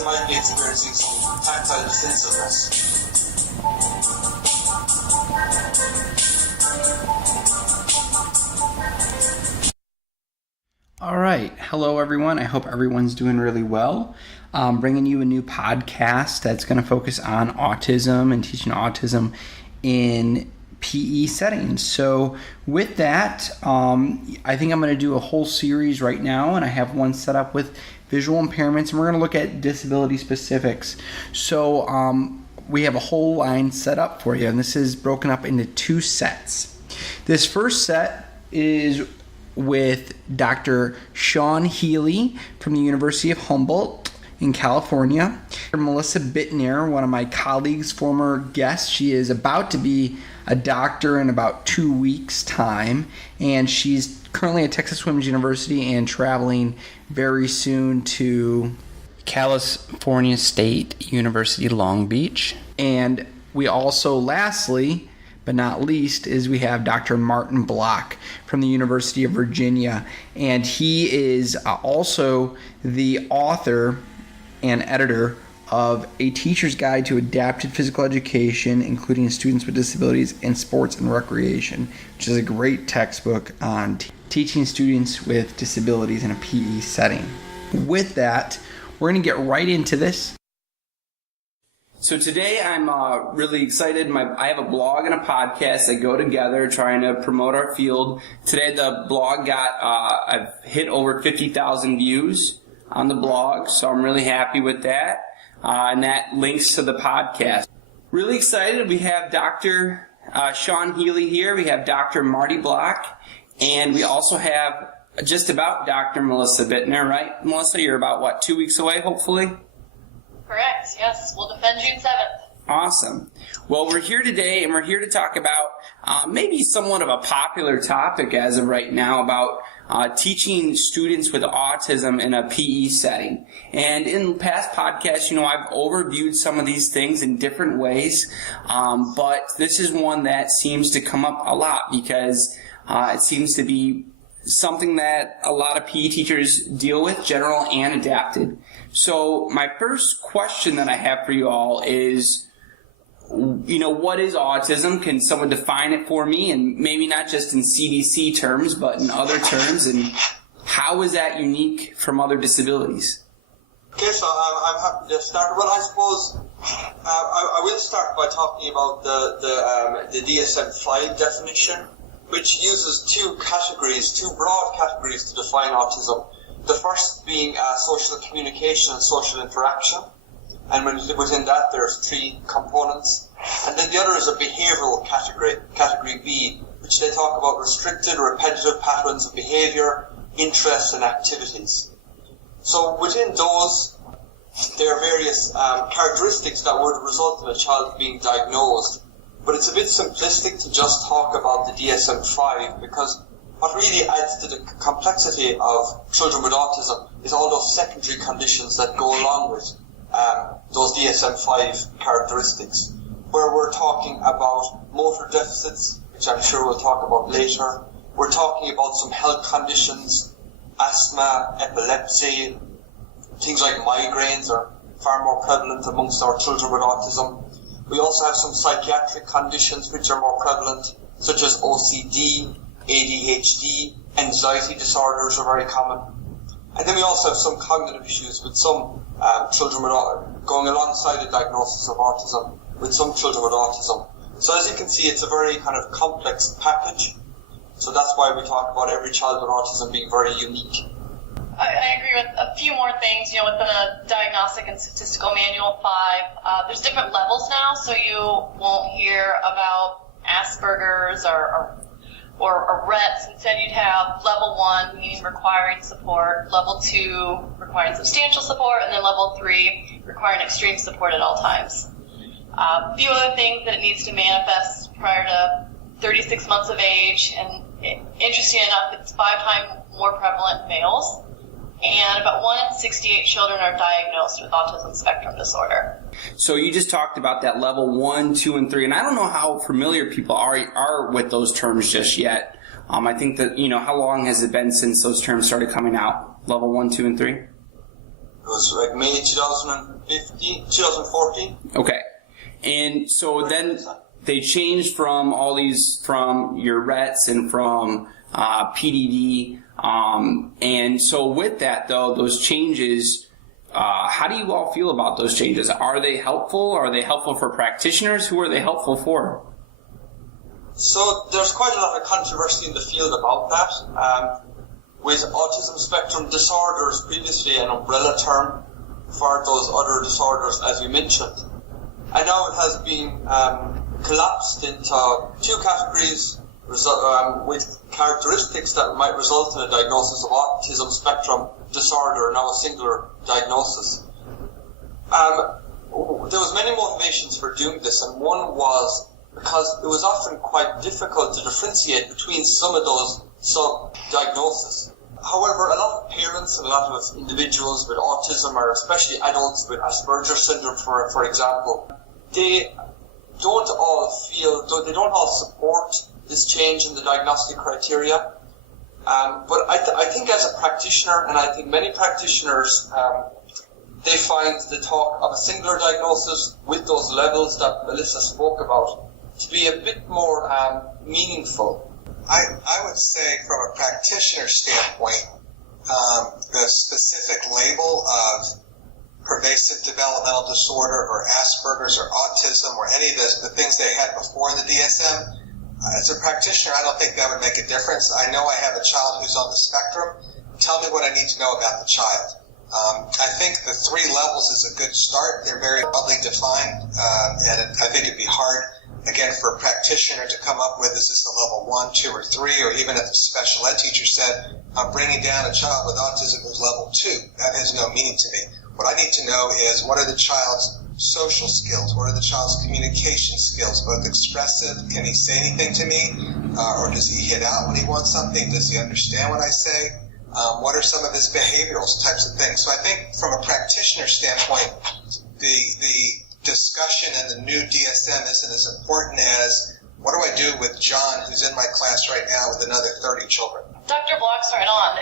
they might be experiencing some tactile defensiveness. All right. Hello, everyone. I hope everyone's doing really well. Bringing you a new podcast that's going to focus on autism and teaching autism in PE settings. So with that, I think I'm going to do a whole series right now, and I have one set up with visual impairments, and we're going to look at disability specifics. So we have a whole line set up for you, and this is broken up into two sets. This first set is with Dr. Sean Healy from the University of Humboldt in California. Melissa Bittner, one of my colleagues, former guest. She is about to be a doctor in about 2 weeks' time, and she's currently at Texas Women's University and traveling very soon to California State University, Long Beach. And we also, lastly, but not least, is we have Dr. Martin Block from the University of Virginia, and he is also the author and editor of A Teacher's Guide to Adapted Physical Education, including students with disabilities in sports and recreation, which is a great textbook on teaching students with disabilities in a PE setting. With that, we're going to get right into this. So today I'm really excited. I have a blog and a podcast that go together trying to promote our field. Today the blog I've hit over 50,000 views on the blog, so I'm really happy with that. And that links to the podcast. Really excited. We have Dr. Sean Healy here. We have Dr. Marty Block. And we also have just about Dr. Melissa Bittner, right? Melissa, you're about, 2 weeks away, hopefully? Correct, yes. We'll defend June 7th. Awesome. Well, we're here today, and we're here to talk about maybe somewhat of a popular topic as of right now about teaching students with autism in a PE setting. And in past podcasts, I've overviewed some of these things in different ways, but this is one that seems to come up a lot because it seems to be something that a lot of PE teachers deal with, general and adapted. So my first question that I have for you all is, what is autism? Can someone define it for me? And maybe not just in CDC terms, but in other terms. And how is that unique from other disabilities? Okay, so I'm happy to start. Well, I suppose I will start by talking about the DSM-5 definition, which uses two broad categories to define autism. The first being social communication and social interaction. And within that, there's three components. And then the other is a behavioral category, category B, which they talk about restricted, repetitive patterns of behavior, interests, and activities. So within those, there are various characteristics that would result in a child being diagnosed. But it's a bit simplistic to just talk about the DSM-5 because what really adds to the complexity of children with autism is all those secondary conditions that go along with those DSM-5 characteristics, where we're talking about motor deficits, which I'm sure we'll talk about later. We're talking about some health conditions, asthma, epilepsy, things like migraines are far more prevalent amongst our children with autism. We also have some psychiatric conditions which are more prevalent, such as OCD, ADHD, anxiety disorders are very common. And then we also have some cognitive issues with some children going alongside the diagnosis of autism, with some children with autism. So as you can see, it's a very kind of complex package. So that's why we talk about every child with autism being very unique. I agree with a few more things. With the Diagnostic and Statistical Manual 5, there's different levels now, so you won't hear about Asperger's or Rett's. Instead, you'd have level 1, meaning requiring support, level 2, requiring substantial support, and then level 3, requiring extreme support at all times. A few other things that it needs to manifest prior to 36 months of age, and interesting enough, it's 5 times more prevalent in males. And about 1 in 68 children are diagnosed with autism spectrum disorder. So you just talked about that level 1, 2, and 3, and I don't know how familiar people are with those terms just yet. I think that, how long has it been since those terms started coming out? Level 1, 2, and 3? It was like May 2014. Okay. And so then they changed from all these, from your RETs and from PDD. And so with that, though, those changes, how do you all feel about those changes? Are they helpful? Are they helpful for practitioners? Who are they helpful for? So there's quite a lot of controversy in the field about that. With autism spectrum disorders, previously an umbrella term for those other disorders, as you mentioned. And now it has been collapsed into two categories with characteristics that might result in a diagnosis of autism spectrum disorder, now a singular diagnosis. There was many motivations for doing this, and one was because it was often quite difficult to differentiate between some of those sub-diagnoses. However, a lot of parents and a lot of individuals with autism, or especially adults with Asperger's syndrome, for example, they don't all support this change in the diagnostic criteria. But I think as a practitioner, and I think many practitioners, they find the talk of a singular diagnosis with those levels that Melissa spoke about to be a bit more meaningful. I would say from a practitioner standpoint, the specific label of pervasive developmental disorder or Asperger's or autism or any of the things they had before in the DSM, as a practitioner, I don't think that would make a difference. I know I have a child who's on the spectrum. Tell me what I need to know about the child. I think the 3 levels is a good start. They're very broadly defined, and I think it'd be hard, again, for a practitioner to come up with, is this a level 1, 2, or 3, or even if a special ed teacher said, I'm bringing down a child with autism who's level 2. That has no meaning to me. What I need to know is, what are the child's social skills? What are the child's communication skills, both expressive? Can he say anything to me? Or does he hit out when he wants something? Does he understand what I say? What are some of his behavioral types of things? So I think from a practitioner standpoint, the discussion in the new DSM isn't as important as, what do I do with John, who's in my class right now with another 30 children? Dr. Block's right on.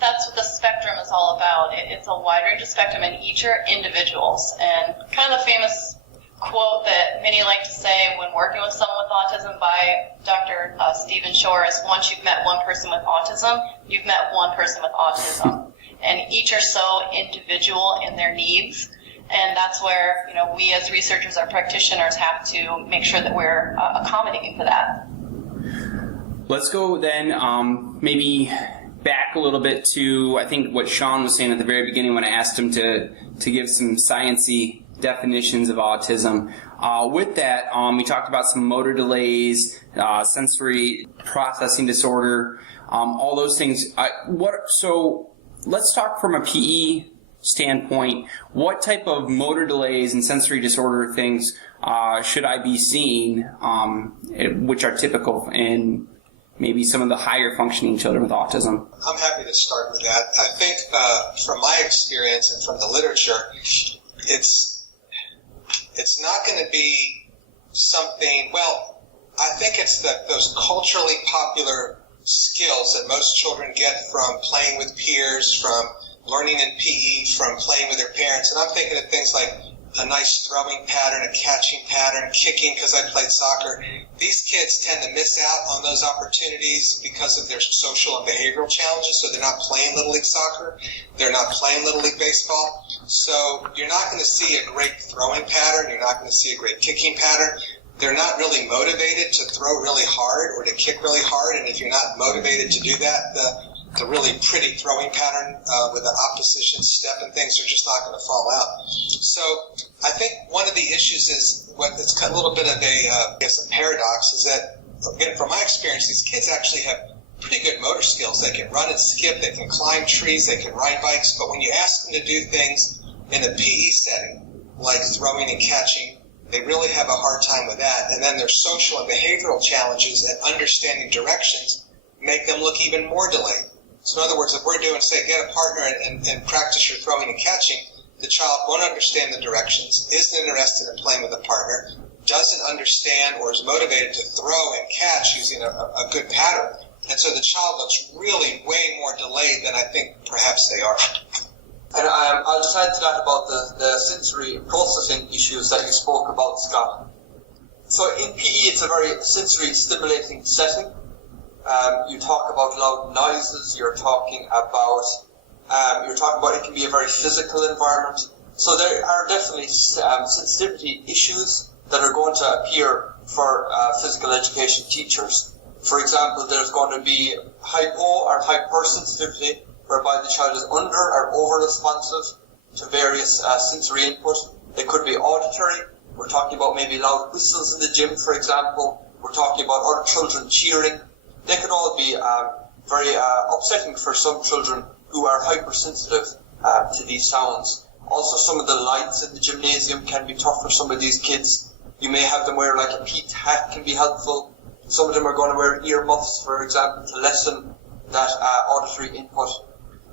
That's what the spectrum is all about. It's a wide range of spectrum, and each are individuals. And kind of the famous quote that many like to say when working with someone with autism by Dr. Stephen Shore is, once you've met one person with autism, you've met one person with autism. And each are so individual in their needs. And that's where, we as researchers, our practitioners, have to make sure that we're accommodating for that. Let's go then maybe back a little bit to, I think, what Sean was saying at the very beginning when I asked him to give some science-y definitions of autism. With that, we talked about some motor delays, sensory processing disorder, all those things. So let's talk from a PE standpoint. What type of motor delays and sensory disorder things should I be seeing, which are typical in maybe some of the higher functioning children with autism? I'm happy to start with that. I think from my experience and from the literature, it's not going to be something, well, I think it's those culturally popular skills that most children get from playing with peers, from learning in PE, from playing with their parents. And I'm thinking of things like a nice throwing pattern, a catching pattern, kicking, because I played soccer. These kids tend to miss out on those opportunities because of their social and behavioral challenges, so they're not playing Little League soccer. They're not playing Little League baseball. So you're not going to see a great throwing pattern. You're not going to see a great kicking pattern. They're not really motivated to throw really hard or to kick really hard, and if you're not motivated to do that, the really pretty throwing pattern with the opposition step and things are just not going to fall out. So I think one of the issues is it's a little bit of a paradox, is that, again, from my experience, these kids actually have pretty good motor skills. They can run and skip, they can climb trees, they can ride bikes, but when you ask them to do things in a PE setting, like throwing and catching, they really have a hard time with that. And then their social and behavioral challenges and understanding directions make them look even more delayed. So in other words, if we're doing, say, get a partner and practice your throwing and catching, the child won't understand the directions, isn't interested in playing with a partner, doesn't understand or is motivated to throw and catch using a good pattern. And so the child looks really way more delayed than I think perhaps they are. And I'll just add to that about the sensory processing issues that you spoke about, Scott. So in PE, it's a very sensory stimulating setting. You talk about loud noises. You're talking about it can be a very physical environment. So there are definitely sensitivity issues that are going to appear for physical education teachers. For example, there's going to be hypo or hypersensitivity, whereby the child is under or over responsive to various sensory input. They could be auditory. We're talking about maybe loud whistles in the gym, for example. We're talking about other children cheering. They could all be very upsetting for some children who are hypersensitive to these sounds. Also, some of the lights in the gymnasium can be tough for some of these kids. You may have them wear like a peaked hat, can be helpful. Some of them are going to wear ear muffs, for example, to lessen that auditory input.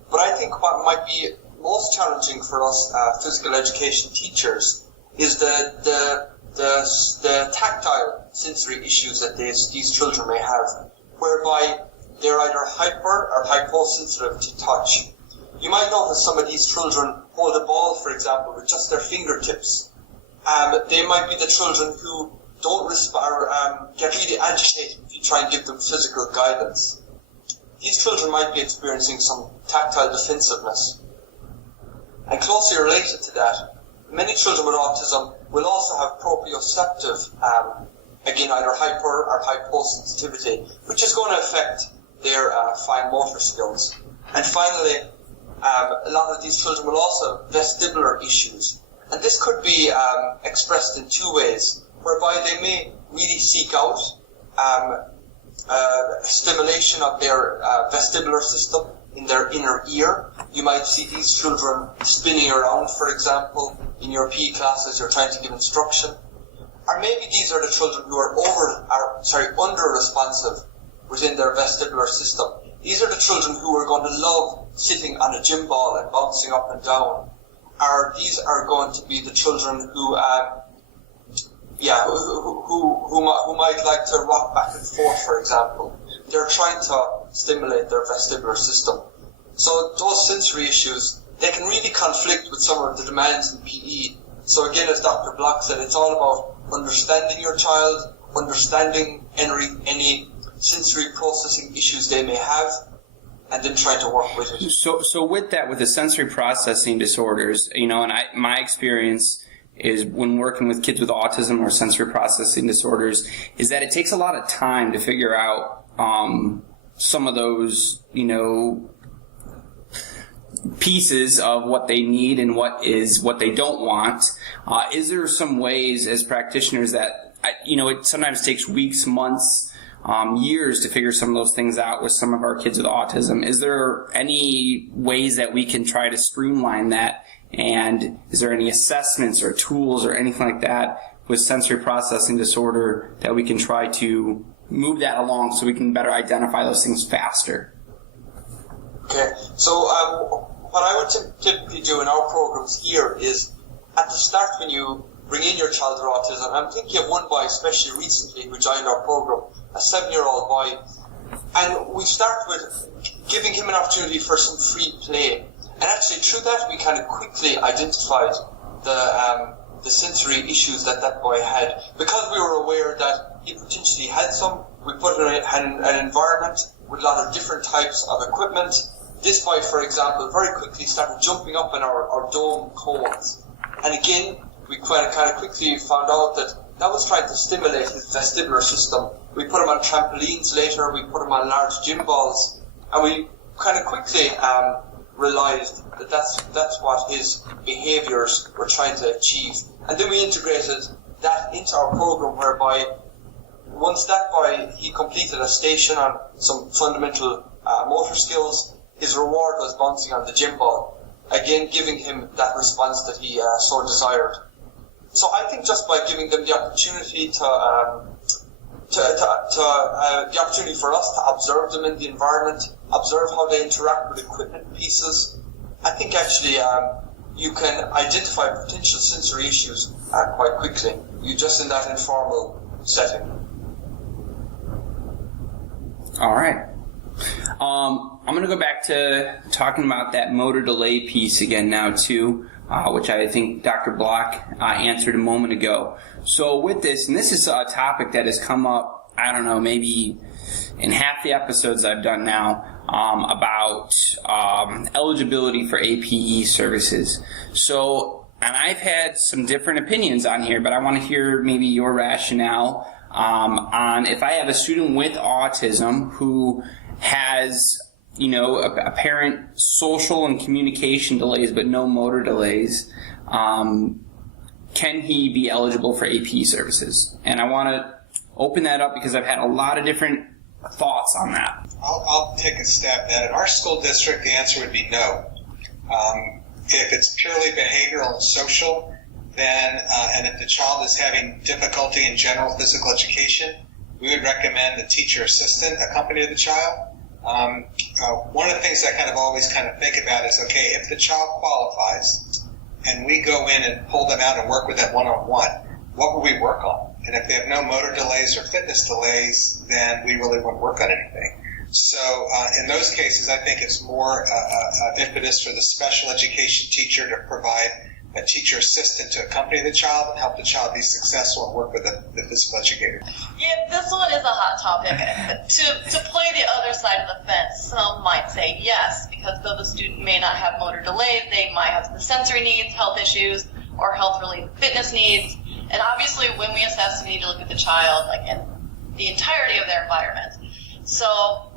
But I think what might be most challenging for us physical education teachers is the tactile sensory issues that these children may have, whereby they're either hyper or hyposensitive to touch. You might notice some of these children hold a ball, for example, with just their fingertips. They might be the children who don't get really agitated if you try and give them physical guidance. These children might be experiencing some tactile defensiveness. And closely related to that, many children with autism will also have proprioceptive, again, either hyper or hyposensitivity, which is going to affect their fine motor skills. And finally, a lot of these children will also have vestibular issues. And this could be expressed in two ways, whereby they may really seek out stimulation of their vestibular system in their inner ear. You might see these children spinning around, for example, in your PE class as you're trying to give instruction. Or maybe these are the children who are under responsive within their vestibular system. These are the children who are going to love sitting on a gym ball and bouncing up and down. Or these are going to be the children who might like to rock back and forth, for example. They're trying to stimulate their vestibular system. So those sensory issues, they can really conflict with some of the demands in PE. So again, as Dr. Block said, it's all about understanding your child, understanding any sensory processing issues they may have, and then trying to work with it. So with the sensory processing disorders, and my experience is when working with kids with autism or sensory processing disorders, is that it takes a lot of time to figure out some of those, pieces of what they need and what they don't want. Is there some ways as practitioners that, it sometimes takes weeks, months, years to figure some of those things out with some of our kids with autism? Is there any ways that we can try to streamline that? And is there any assessments or tools or anything like that with sensory processing disorder that we can try to move that along so we can better identify those things faster? Okay, so what I would typically do in our programs here is at the start when you bring in your child with autism, I'm thinking of one boy especially recently who joined our program, a 7-year-old boy, and we start with giving him an opportunity for some free play. And actually through that we kind of quickly identified the sensory issues that boy had. Because we were aware that he potentially had some, we put him in an environment with a lot of different types of equipment. This boy, for example, very quickly started jumping up in our dome cones. And again, we kind of quickly found out that was trying to stimulate his vestibular system. We put him on trampolines later, we put him on large gym balls, and we kind of quickly realized that that's what his behaviors were trying to achieve. And then we integrated that into our program, whereby once that boy, he completed a station on some fundamental motor skills, his reward was bouncing on the gym ball, again giving him that response that he so desired. So I think just by giving them the opportunity the opportunity for us to observe them in the environment, observe how they interact with equipment pieces, I think actually you can identify potential sensory issues quite quickly. You just in that informal setting. All right. I'm going to go back to talking about that motor delay piece again now too, which I think Dr. Block answered a moment ago. So with this, and this is a topic that has come up, I don't know, maybe in half the episodes I've done now, about eligibility for APE services. So, and I've had some different opinions on here, but I want to hear maybe your rationale on if I have a student with autism who has, apparent social and communication delays but no motor delays, can he be eligible for APE services? And I want to open that up because I've had a lot of different thoughts on that. I'll take a stab at that. In our school district, the answer would be no. If it's purely behavioral and social, then, and if the child is having difficulty in general physical education, we would recommend a teacher assistant accompany the child. One of the things I always think about is, okay, if the child qualifies and we go in and pull them out and work with them one-on-one, what would we work on? And if they have no motor delays or fitness delays, then we really won't work on anything. So in those cases, I think it's more impetus for the special education teacher to provide a teacher assistant to accompany the child and help the child be successful and work with the physical educator. Yeah, this one is a hot topic. To play the other side of the fence, some might say yes, because though the student may not have motor delays, they might have the sensory needs, health issues, or health-related fitness needs. And obviously, when we assess, we need to look at the child in the entirety of their environment. So,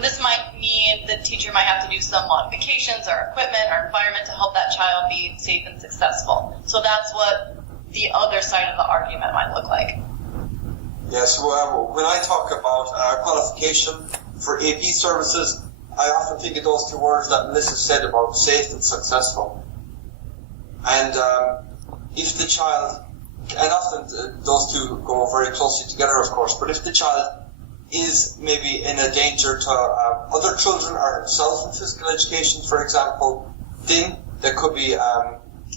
this might mean the teacher might have to do some modifications or equipment or environment to help that child be safe and successful. So that's what the other side of the argument might look like. Yes, when I talk about qualification for AP services, I often think of those two words that Melissa said about safe and successful. And if the child, and often those two go very closely together, of course, but if the child is maybe in a danger to other children or himself in physical education, for example, then there could be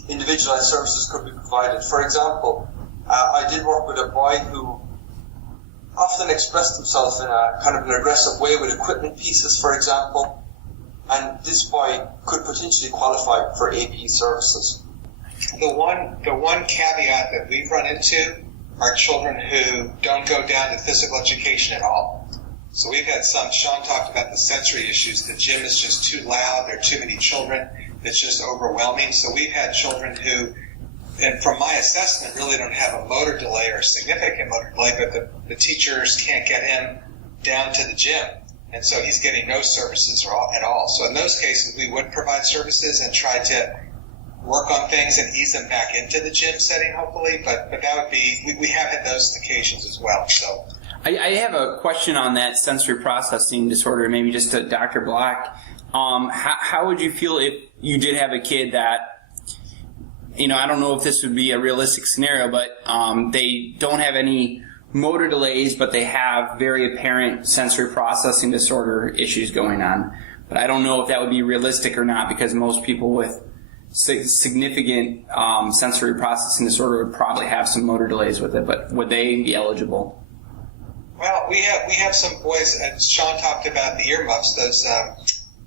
individualized services could be provided. For example, I did work with a boy who often expressed himself in a kind of an aggressive way with equipment pieces, for example, and this boy could potentially qualify for AP services. The one caveat that we've run into are children who don't go down to physical education at all. So we've had some, Sean talked about the sensory issues. The gym is just too loud, there are too many children, it's just overwhelming. So we've had children who, and from my assessment, really don't have a motor delay or a significant motor delay, but the teachers can't get him down to the gym. And so he's getting no services at all. So in those cases, we would provide services and try to work on things and ease them back into the gym setting, hopefully, but that would be, we have had those occasions as well. So I have a question on that sensory processing disorder, maybe just to Dr. Block. How would you feel if you did have a kid that, I don't know if this would be a realistic scenario, but they don't have any motor delays, but they have very apparent sensory processing disorder issues going on. But I don't know if that would be realistic or not, because most people with significant sensory processing disorder would probably have some motor delays with it, but would they be eligible? Well, we have some boys, as Sean talked about the earmuffs,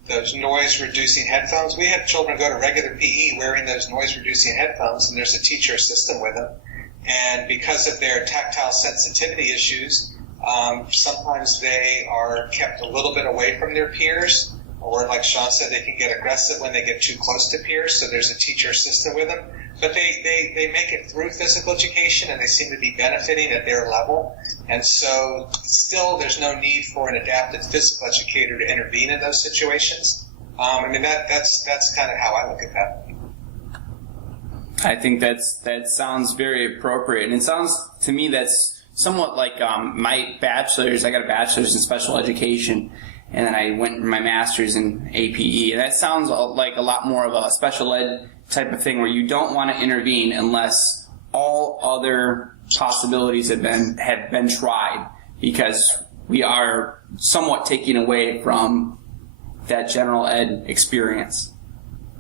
those noise-reducing headphones. We have children go to regular PE wearing those noise-reducing headphones, and there's a teacher assistant with them. And because of their tactile sensitivity issues, sometimes they are kept a little bit away from their peers, or like Sean said, they can get aggressive when they get too close to peers, so there's a teacher assistant with them. But they make it through physical education, and they seem to be benefiting at their level. And so still there's no need for an adapted physical educator to intervene in those situations. That's kind of how I look at that. I think that sounds very appropriate, and it sounds to me that's somewhat like my bachelor's. I got a bachelor's in special education, and then I went for my master's in APE. And that sounds like a lot more of a special ed type of thing where you don't want to intervene unless all other possibilities have been tried, because we are somewhat taking away from that general ed experience.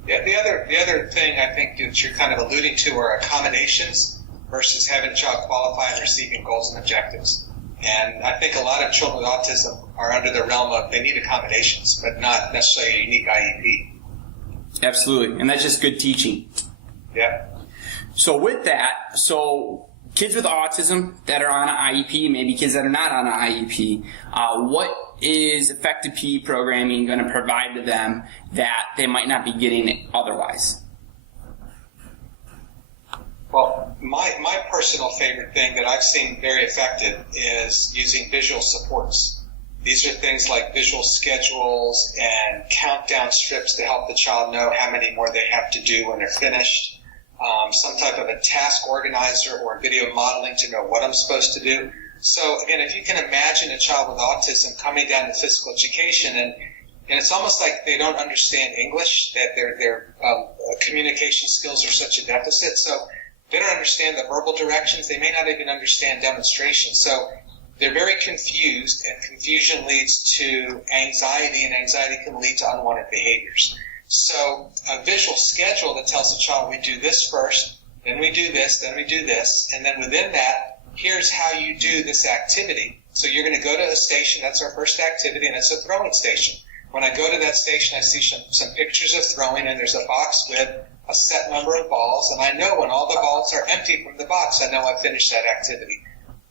Yeah, the other thing I think that you're kind of alluding to are accommodations versus having a child qualify and receiving goals and objectives. And I think a lot of children with autism are under the realm of they need accommodations, but not necessarily a unique IEP. Absolutely. And that's just good teaching. Yeah. So with that, kids with autism that are on an IEP, maybe kids that are not on an IEP, what is effective PE programming going to provide to them that they might not be getting otherwise? Well, my personal favorite thing that I've seen very effective is using visual supports. These are things like visual schedules and countdown strips to help the child know how many more they have to do when they're finished. Some type of a task organizer or video modeling to know what I'm supposed to do. So again, if you can imagine a child with autism coming down to physical education, and it's almost like they don't understand English, that their communication skills are such a deficit. So they don't understand the verbal directions. They may not even understand demonstrations. So they're very confused, and confusion leads to anxiety, and anxiety can lead to unwanted behaviors. So a visual schedule that tells the child, we do this first, then we do this, then we do this, and then within that, here's how you do this activity. So you're going to go to a station, that's our first activity, and it's a throwing station. When I go to that station, I see some pictures of throwing, and there's a box with a set number of balls, and I know when all the balls are empty from the box, I know I finished that activity.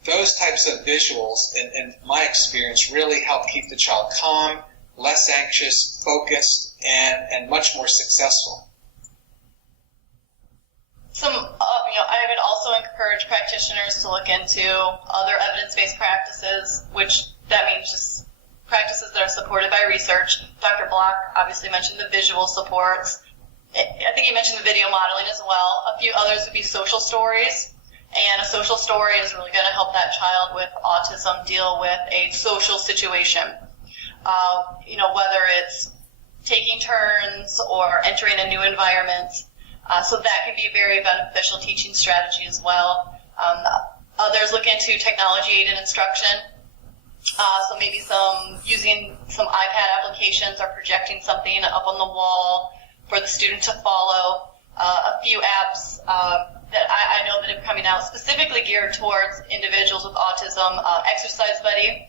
Those types of visuals, in my experience, really help keep the child calm, less anxious, focused, and much more successful. I would also encourage practitioners to look into other evidence-based practices, which that means just practices that are supported by research. Dr. Block obviously mentioned the visual supports. I think he mentioned the video modeling as well. A few others would be social stories. And a social story is really going to help that child with autism deal with a social situation. Whether it's taking turns or entering a new environment. So that can be a very beneficial teaching strategy as well. Others look into technology-aided instruction. So maybe using some iPad applications or projecting something up on the wall for the student to follow. A few apps that I know that are coming out specifically geared towards individuals with autism. Exercise Buddy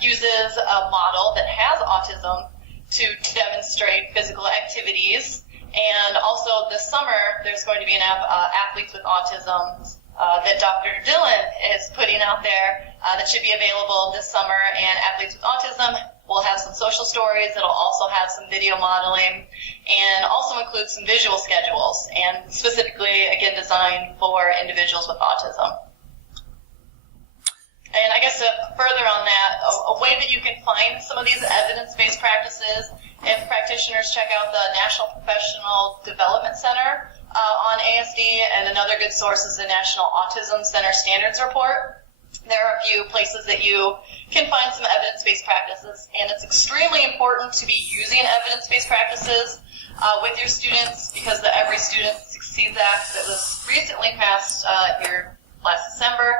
uses a model that has autism to demonstrate physical activities. And also this summer, there's going to be an app, Athletes with Autism, that Dr. Dillon is putting out there that should be available this summer. And Athletes with Autism will have some social stories. It'll also have some video modeling and also include some visual schedules, and specifically, again, designed for individuals with autism. And I guess further on that, a way that you can find some of these evidence-based practices, if practitioners check out the National Professional Development Center on ASD, and another good source is the National Autism Center Standards Report. There are a few places that you can find some evidence-based practices, and it's extremely important to be using evidence-based practices with your students, because the Every Student Succeeds Act that was recently passed here last December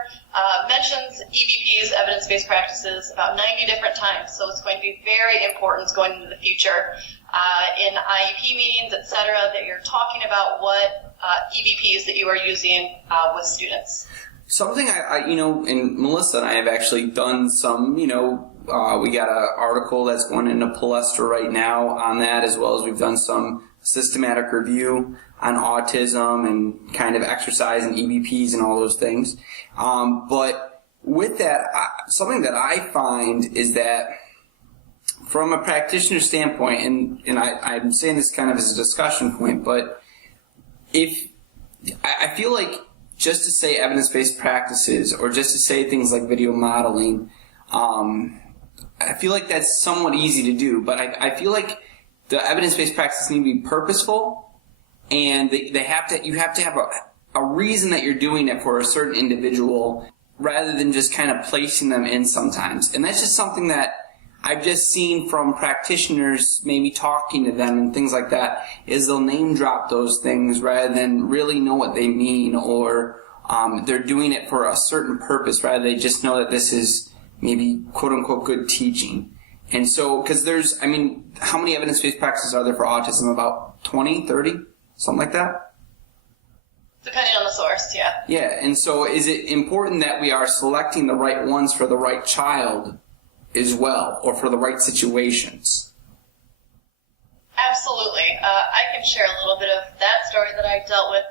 mentions EBP's evidence-based practices about 90 different times. So it's going to be very important going into the future in IEP meetings, et cetera, that you're talking about what EBPs that you are using with students. Something and Melissa and I have actually done some, we got an article that's going into Palestra right now on that, as well as we've done some systematic review on autism and kind of exercise and EBPs and all those things. But with that, something that I find is that from a practitioner standpoint, and I'm saying this kind of as a discussion point, but I feel like just to say evidence-based practices or just to say things like video modeling, I feel like that's somewhat easy to do, but I feel like the evidence-based practices need to be purposeful, and you have to have a reason that you're doing it for a certain individual rather than just kind of placing them in sometimes. And that's just something that I've just seen from practitioners, maybe talking to them and things like that, is they'll name drop those things rather than really know what they mean, or they're doing it for a certain purpose rather they just know that this is maybe quote unquote good teaching. And so, because how many evidence-based practices are there for autism? About 20, 30, something like that? Depending on the source, yeah. Yeah, and so is it important that we are selecting the right ones for the right child as well, or for the right situations? Absolutely. I can share a little bit of that story that I dealt with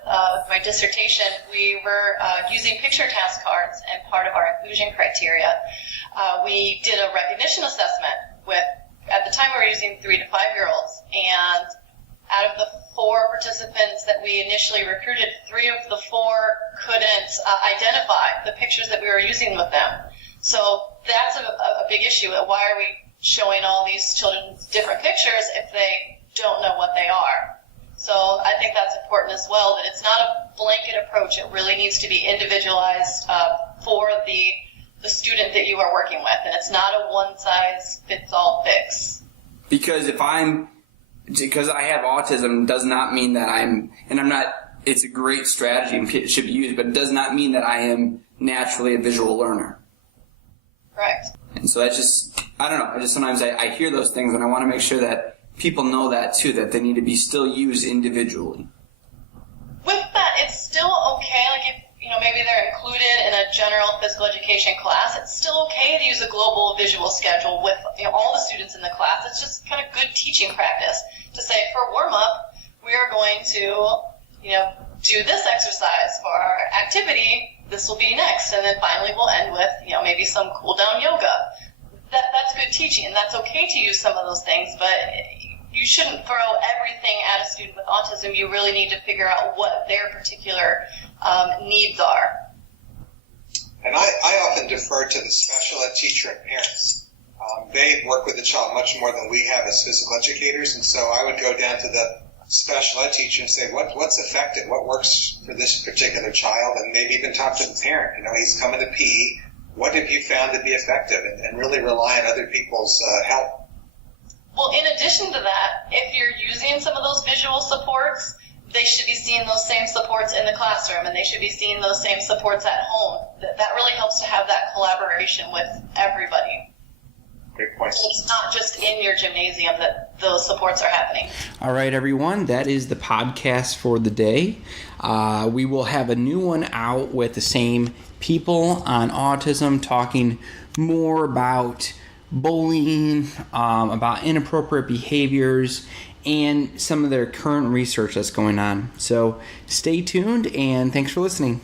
my dissertation. We were using picture task cards, and part of our inclusion criteria, we did a recognition assessment with, at the time we were using 3 to 5 year olds, and out of the 4 participants that we initially recruited, 3 of the 4 couldn't identify the pictures that we were using with them. So that's a big issue. Why are we showing all these children different pictures if they don't know what they are? So I think that's important as well, that it's not a blanket approach. It really needs to be individualized for the student that you are working with, and it's not a one-size-fits-all fix. Because because I have autism does not mean that it's a great strategy and it should be used, but it does not mean that I am naturally a visual learner. Correct. And so that's just, I don't know, sometimes I hear those things and I want to make sure that people know that too, that they need to be still used individually. With that, it's still okay, like if, maybe they're included in a general physical education class, it's still okay to use a global visual schedule with all the students in the class. It's just kind of good teaching practice to say, for warm-up, we are going to, do this exercise. For our activity, this will be next. And then finally we'll end with, maybe some cool-down yoga. That's good teaching, and that's okay to use some of those things, but you shouldn't throw everything at a student with autism. You really need to figure out what their particular needs are. And I often defer to the special ed teacher and parents. They work with the child much more than we have as physical educators, and so I would go down to the special ed teacher and say, what's effective? What works for this particular child? And maybe even talk to the parent. He's coming to PE. What have you found to be effective? And really rely on other people's help. Well, in addition to that, if you're using some of those visual supports, they should be seeing those same supports in the classroom, and they should be seeing those same supports at home. That really helps to have that collaboration with everybody. Great point. So it's not just in your gymnasium that those supports are happening. All right, everyone, that is the podcast for the day. We will have a new one out with the same people on autism, talking more about bullying, about inappropriate behaviors, and some of their current research that's going on. So stay tuned, and thanks for listening.